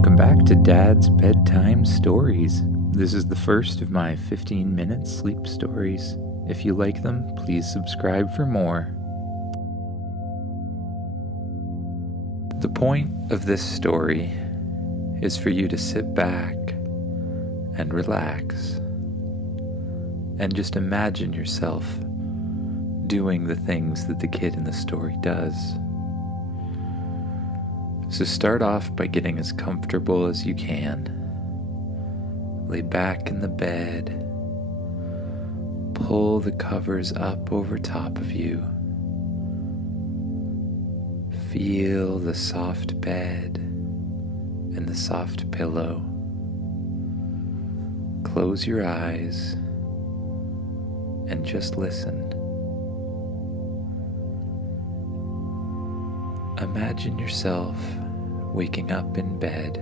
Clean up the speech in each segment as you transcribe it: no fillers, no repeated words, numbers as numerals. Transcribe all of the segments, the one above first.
Welcome back to Dad's Bedtime Stories. This is the first of my 15-minute sleep stories. If you like them, please subscribe for more. The point of this story is for you to sit back and relax and just imagine yourself doing the things that the kid in the story does. So start off by getting as comfortable as you can. Lay back in the bed. Pull the covers up over top of you. Feel the soft bed and the soft pillow. Close your eyes and just listen. Imagine yourself waking up in bed.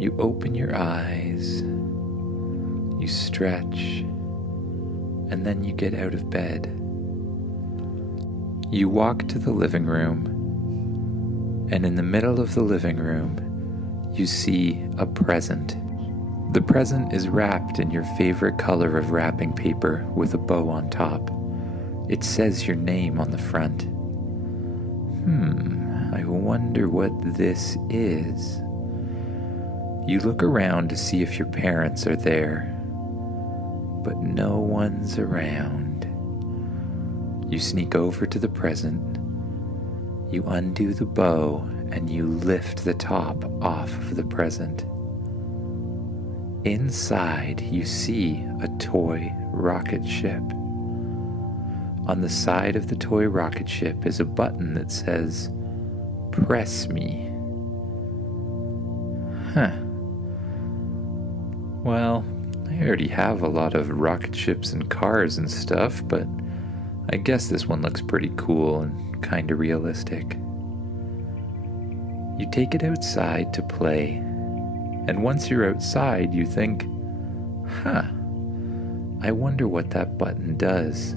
You open your eyes, you stretch, and then you get out of bed. You walk to the living room, and in the middle of the living room, you see a present. The present is wrapped in your favorite color of wrapping paper with a bow on top. It says your name on the front. I wonder what this is. You look around to see if your parents are there, but no one's around. You sneak over to the present, you undo the bow, and you lift the top off of the present. Inside, you see a toy rocket ship. On the side of the toy rocket ship is a button that says, "Press me." Well, I already have a lot of rocket ships and cars and stuff, but I guess this one looks pretty cool and kinda realistic. You take it outside to play, and once you're outside, you think, I wonder what that button does.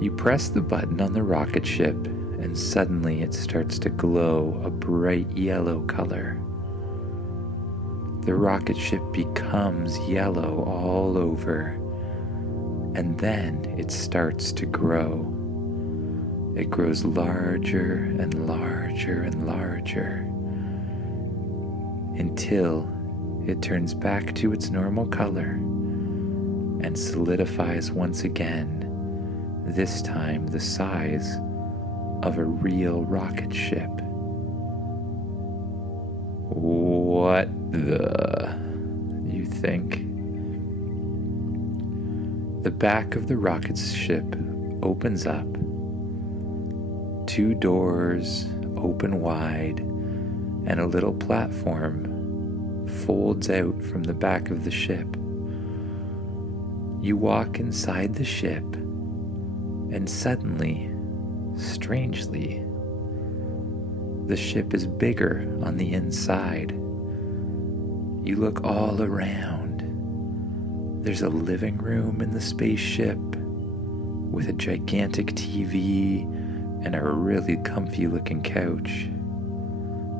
You press the button on the rocket ship, and suddenly it starts to glow a bright yellow color. The rocket ship becomes yellow all over, and then it starts to grow. It grows larger and larger and larger, until it turns back to its normal color and solidifies once again, this time the size of a real rocket ship. What the, you think? The back of the rocket ship opens up. 2 doors open wide, and a little platform folds out from the back of the ship. You walk inside the ship, and suddenly, strangely, the ship is bigger on the inside. You look all around. There's a living room in the spaceship with a gigantic TV and a really comfy looking couch,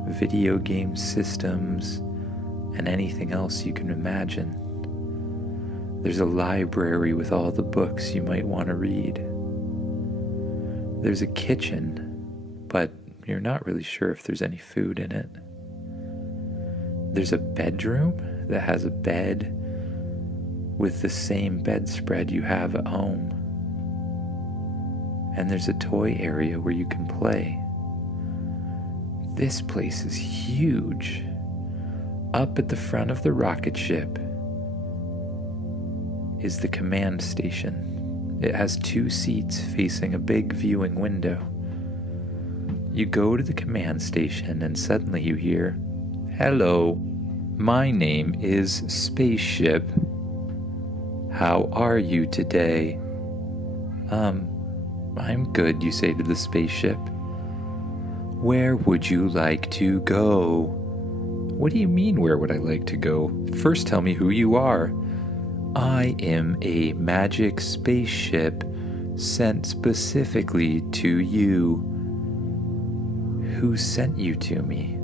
video game systems, and anything else you can imagine. There's a library with all the books you might want to read. There's a kitchen, but you're not really sure if there's any food in it. There's a bedroom that has a bed with the same bedspread you have at home. And there's a toy area where you can play. This place is huge. Up at the front of the rocket ship is the command station. It has 2 seats facing a big viewing window. You go to the command station and suddenly you hear, "Hello, my name is Spaceship. How are you today?" I'm good, you say to the spaceship. "Where would you like to go?" "What do you mean, where would I like to go? First tell me who you are." "I am a magic spaceship sent specifically to you." who sent you to me.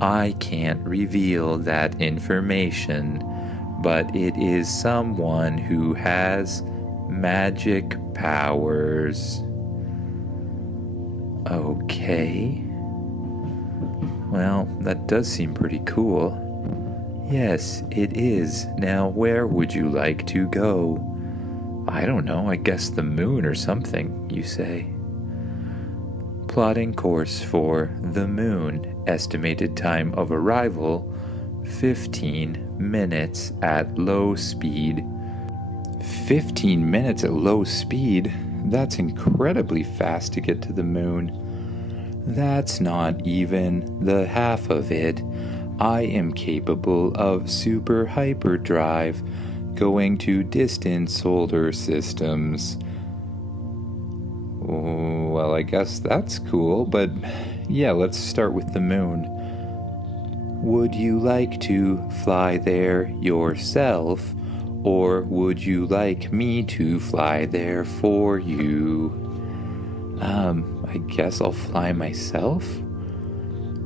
I can't reveal that information, but it is someone who has magic powers. Okay. Well, that does seem pretty cool. Yes, it is. Now, where would you like to go? I don't know, I guess the moon or something, you say. Plotting course for the moon. Estimated time of arrival, 15 minutes at low speed. 15 minutes at low speed? That's incredibly fast to get to the moon. That's not even the half of it. I am capable of super hyperdrive, going to distant solar systems. Well, I guess that's cool, but yeah, let's start with the moon. Would you like to fly there yourself, or would you like me to fly there for you? I guess I'll fly myself.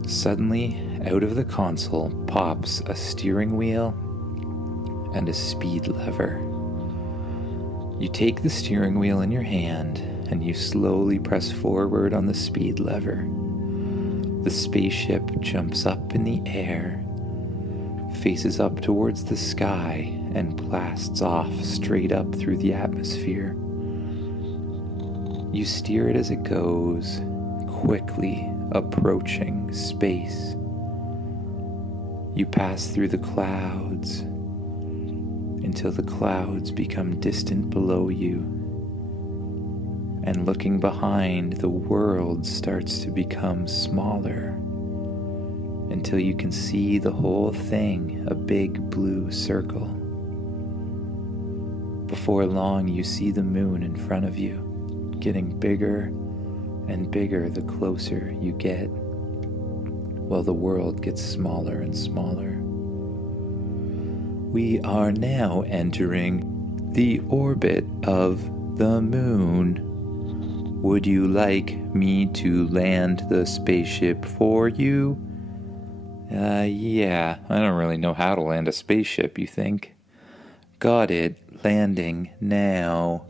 Suddenly, out of the console pops a steering wheel and a speed lever. You take the steering wheel in your hand and you slowly press forward on the speed lever. The spaceship jumps up in the air, faces up towards the sky, and blasts off straight up through the atmosphere. You steer it as it goes, quickly approaching space. You pass through the clouds until the clouds become distant below you. And looking behind, the world starts to become smaller until you can see the whole thing, a big blue circle. Before long, you see the moon in front of you, getting bigger and bigger the closer you get, while the world gets smaller and smaller. We are now entering the orbit of the moon. Would you like me to land the spaceship for you? Yeah, I don't really know how to land a spaceship, you think? Got it, landing now.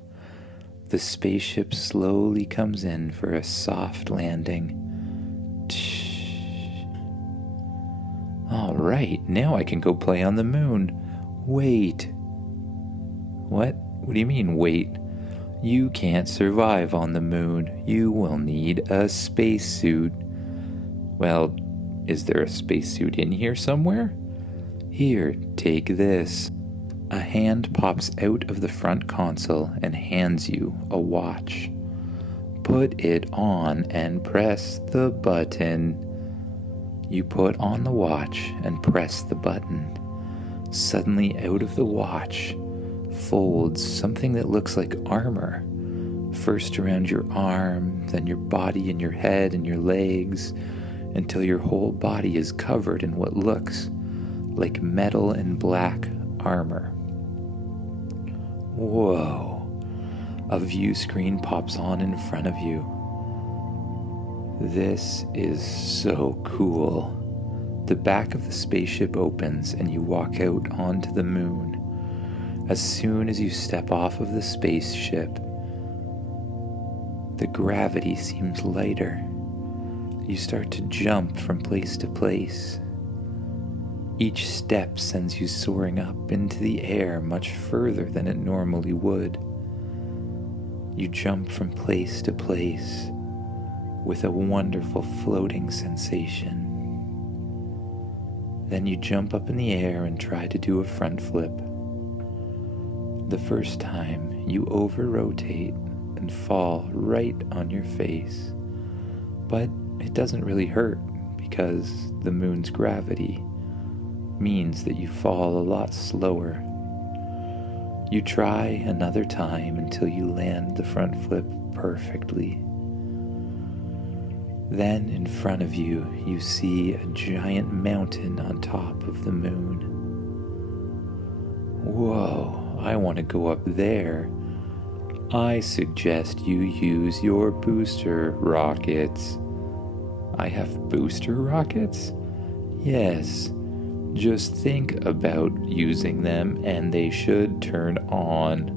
The spaceship slowly comes in for a soft landing. All right, now I can go play on the moon. Wait. What? What do you mean, wait? You can't survive on the moon. You will need a spacesuit. Well, is there a spacesuit in here somewhere? Here, take this. A hand pops out of the front console and hands you a watch. Put it on and press the button. You put on the watch and press the button. Suddenly, out of the watch folds something that looks like armor. First around your arm, then your body and your head and your legs, until your whole body is covered in what looks like metal and black armor. Whoa! A view screen pops on in front of you. This is so cool. The back of the spaceship opens and you walk out onto the moon. As soon as you step off of the spaceship, the gravity seems lighter. You start to jump from place to place. Each step sends you soaring up into the air much further than it normally would. You jump from place to place with a wonderful floating sensation. Then you jump up in the air and try to do a front flip. The first time, you over-rotate and fall right on your face. But it doesn't really hurt because the moon's gravity means that you fall a lot slower. You try another time until you land the front flip perfectly. Then in front of you, you see a giant mountain on top of the moon. Whoa, I want to go up there. I suggest you use your booster rockets. I have booster rockets? Yes. Just think about using them and they should turn on.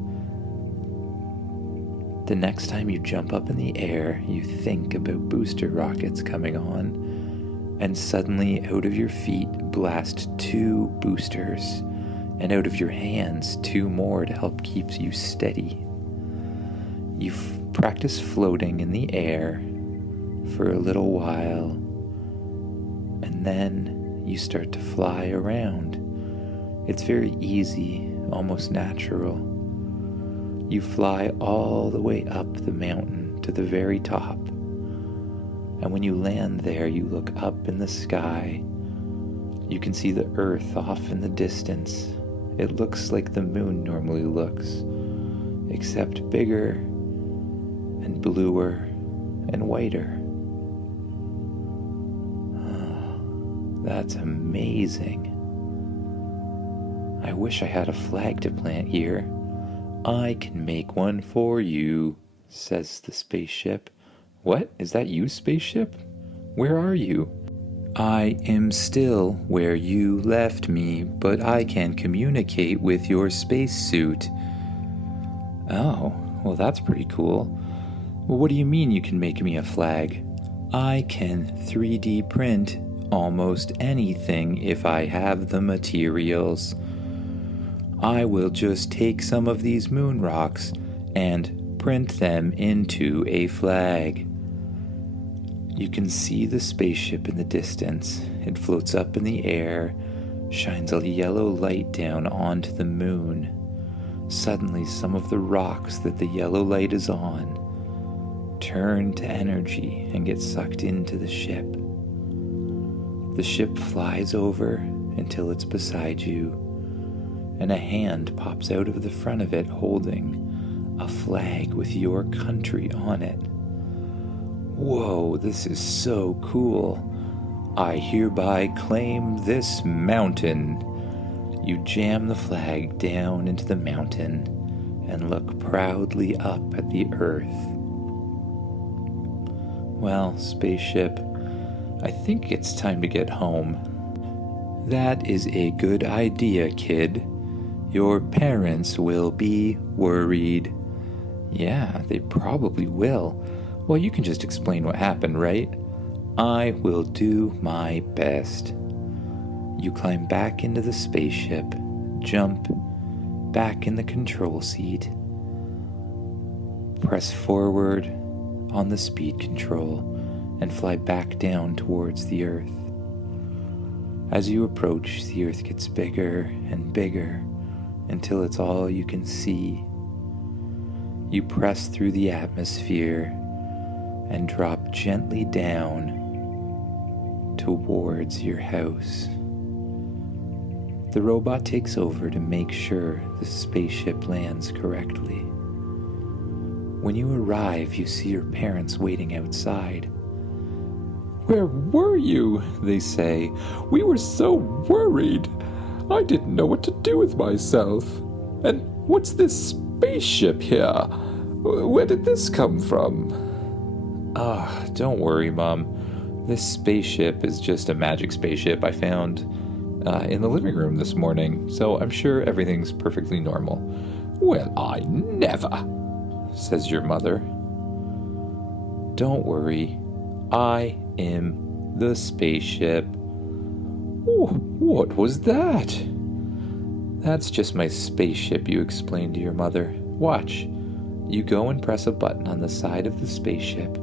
The next time you jump up in the air, you think about booster rockets coming on, and suddenly out of your feet blast 2 boosters, and out of your hands 2 more to help keep you steady. You practice floating in the air for a little while, and then you start to fly around. It's very easy, almost natural. You fly all the way up the mountain to the very top. And when you land there, you look up in the sky. You can see the earth off in the distance. It looks like the moon normally looks, except bigger and bluer and whiter. Oh, that's amazing. I wish I had a flag to plant here. I can make one for you, says the spaceship. What? Is that you, spaceship? Where are you? I am still where you left me, but I can communicate with your spacesuit. Oh, well, that's pretty cool. Well, what do you mean you can make me a flag? I can 3D print almost anything if I have the materials. I will just take some of these moon rocks and print them into a flag. You can see the spaceship in the distance. It floats up in the air, shines a yellow light down onto the moon. Suddenly, some of the rocks that the yellow light is on turn to energy and get sucked into the ship. The ship flies over until it's beside you, and a hand pops out of the front of it holding a flag with your country on it. Whoa, this is so cool. I hereby claim this mountain. You jam the flag down into the mountain and look proudly up at the earth. Well, spaceship, I think it's time to get home. That is a good idea, kid. Your parents will be worried. Yeah, they probably will. Well, you can just explain what happened, right? I will do my best. You climb back into the spaceship, jump back in the control seat, press forward on the speed control, and fly back down towards the Earth. As you approach, the Earth gets bigger and bigger until it's all you can see. You press through the atmosphere and drop gently down towards your house. The robot takes over to make sure the spaceship lands correctly. When you arrive, you see your parents waiting outside. Where were you? They say. We were so worried. I didn't know what to do with myself. And what's this spaceship here? Where did this come from? Don't worry, Mom. This spaceship is just a magic spaceship I found in the living room this morning, so I'm sure everything's perfectly normal. Well, I never, says your mother. Don't worry. I am the spaceship. Oh, what was that? That's just my spaceship, you explained to your mother. Watch. You go and press a button on the side of the spaceship,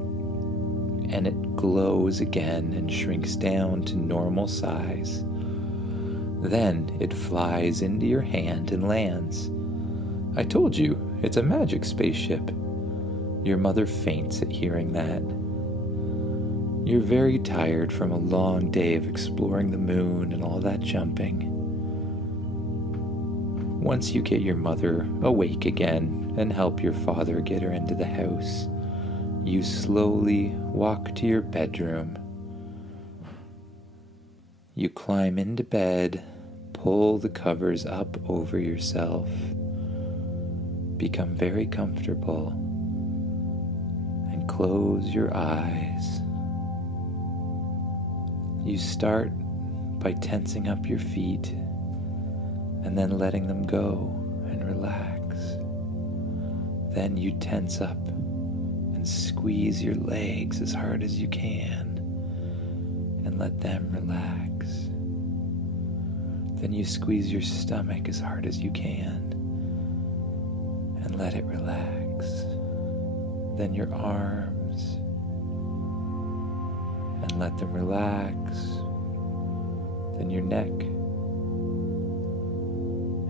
and it glows again and shrinks down to normal size. Then it flies into your hand and lands. I told you, it's a magic spaceship. Your mother faints at hearing that. You're very tired from a long day of exploring the moon and all that jumping. Once you get your mother awake again and help your father get her into the house, you slowly walk to your bedroom. You climb into bed, pull the covers up over yourself, become very comfortable, and close your eyes. You start by tensing up your feet and then letting them go and relax. Then you tense up and squeeze your legs as hard as you can and let them relax. Then you squeeze your stomach as hard as you can and let it relax. Then your arms, and let them relax. Then your neck,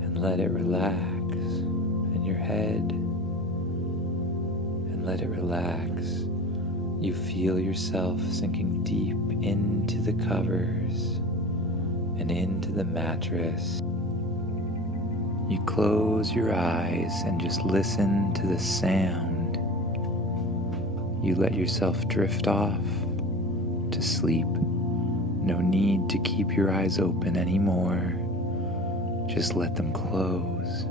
and let it relax. And your head, and let it relax. You feel yourself sinking deep into the covers and into the mattress. You close your eyes and just listen to the sound. You let yourself drift off to sleep. No need to keep your eyes open anymore. Just let them close.